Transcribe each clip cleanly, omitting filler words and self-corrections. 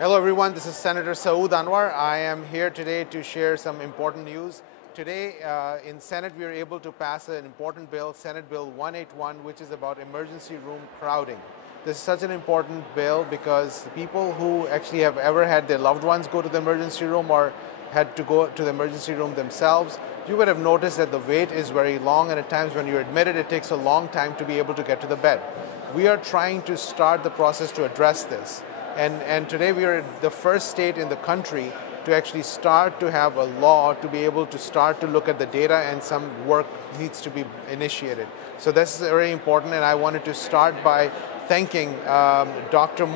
Hello everyone, this is Senator Saud Anwar. I am here today to share some important news. Today in Senate we are able to pass an important bill, Senate Bill 181, which is about emergency room crowding. This is such an important bill because people who actually have ever had their loved ones go to the emergency room or had to go to the emergency room themselves, you would have noticed that the wait is very long, and at times when you're admitted it takes a long time to be able to get to the bed. We are trying to start the process to address this. And today we are the first state in the country to actually start to have a law to be able to start to look at the data, and some work needs to be initiated. So this is very important, and I wanted to start by thanking Dr.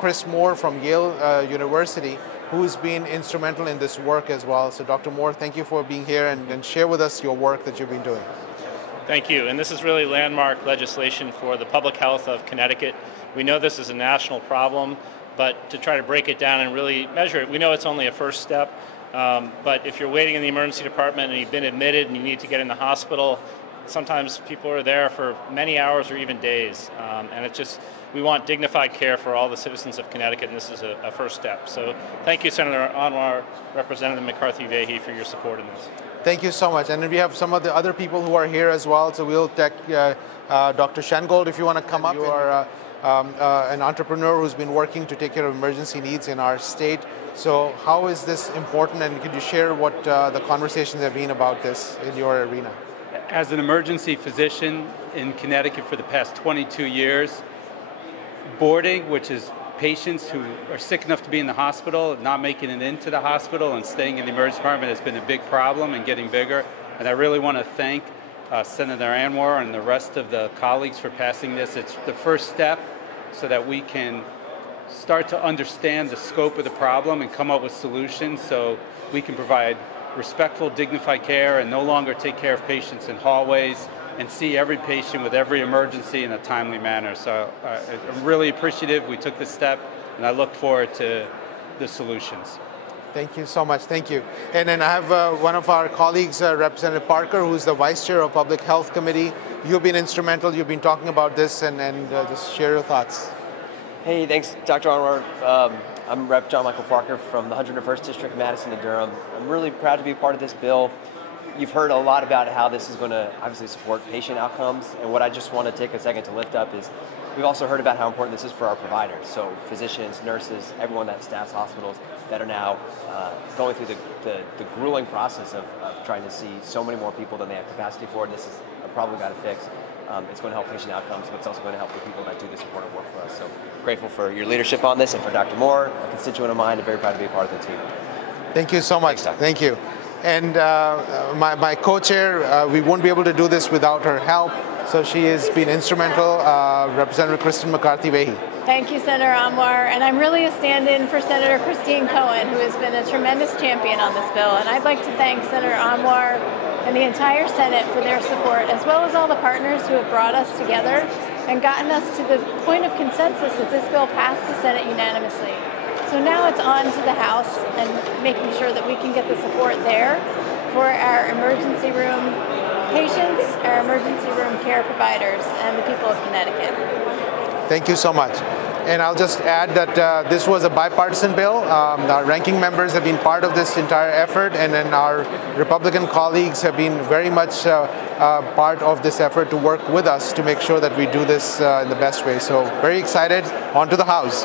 Chris Moore from Yale University, who's been instrumental in this work as well. So Dr. Moore, thank you for being here and share with us your work that you've been doing. Thank you, and this is really landmark legislation for the public health of Connecticut. We know this is a national problem, but to try to break it down and really measure it, we know it's only a first step, but if you're waiting in the emergency department and you've been admitted and you need to get in the hospital, sometimes people are there for many hours or even days, and it's just, we want dignified care for all the citizens of Connecticut, and this is a first step. So thank you, Senator Anwar, Representative McCarthy-Vahey, for your support in this. Thank you so much. And we have some of the other people who are here as well, so we'll take Dr. Shangold, if you want to come up. You are an entrepreneur who's been working to take care of emergency needs in our state. So how is this important, and could you share what the conversations have been about this in your arena? As an emergency physician in Connecticut for the past 22 years, boarding, which is patients who are sick enough to be in the hospital, not making it into the hospital and staying in the emergency department, has been a big problem and getting bigger. And I really want to thank Senator Anwar and the rest of the colleagues for passing this. It's the first step so that we can start to understand the scope of the problem and come up with solutions so we can provide respectful, dignified care and no longer take care of patients in hallways and see every patient with every emergency in a timely manner. So I'm really appreciative we took this step, and I look forward to the solutions. Thank you so much. Thank you. And then I have one of our colleagues, Representative Parker, who's the Vice Chair of Public Health Committee. You've been instrumental. You've been talking about this, and just share your thoughts. Hey, thanks, Dr. Anwar. I'm Rep. John Michael Parker from the 101st District, Madison and Durham. I'm really proud to be a part of this bill. You've heard a lot about how this is going to obviously support patient outcomes, and what I just want to take a second to lift up is we've also heard about how important this is for our providers, so physicians, nurses, everyone that staffs hospitals that are now going through the grueling process of trying to see so many more people than they have capacity for, and this is a problem we've got to fix. It's going to help patient outcomes, but it's also going to help the people that do this important work for us. So grateful for your leadership on this, and for Dr. Moore, a constituent of mine, and very proud to be a part of the team. Thank you so much. Thank you. And my co-chair, we won't be able to do this without her help. So she has been instrumental, Representative Kristen McCarthy-Vahey. Thank you, Senator Anwar. And I'm really a stand-in for Senator Christine Cohen, who has been a tremendous champion on this bill. And I'd like to thank Senator Anwar and the entire Senate for their support, as well as all the partners who have brought us together and gotten us to the point of consensus that this bill passed the Senate unanimously. So now it's on to the House and making sure that we can get the support there for our emergency room patients, our emergency room care providers, and the people of Connecticut. Thank you so much. And I'll just add that this was a bipartisan bill. Our ranking members have been part of this entire effort, and then our Republican colleagues have been very much part of this effort to work with us to make sure that we do this in the best way. So very excited. On to the House.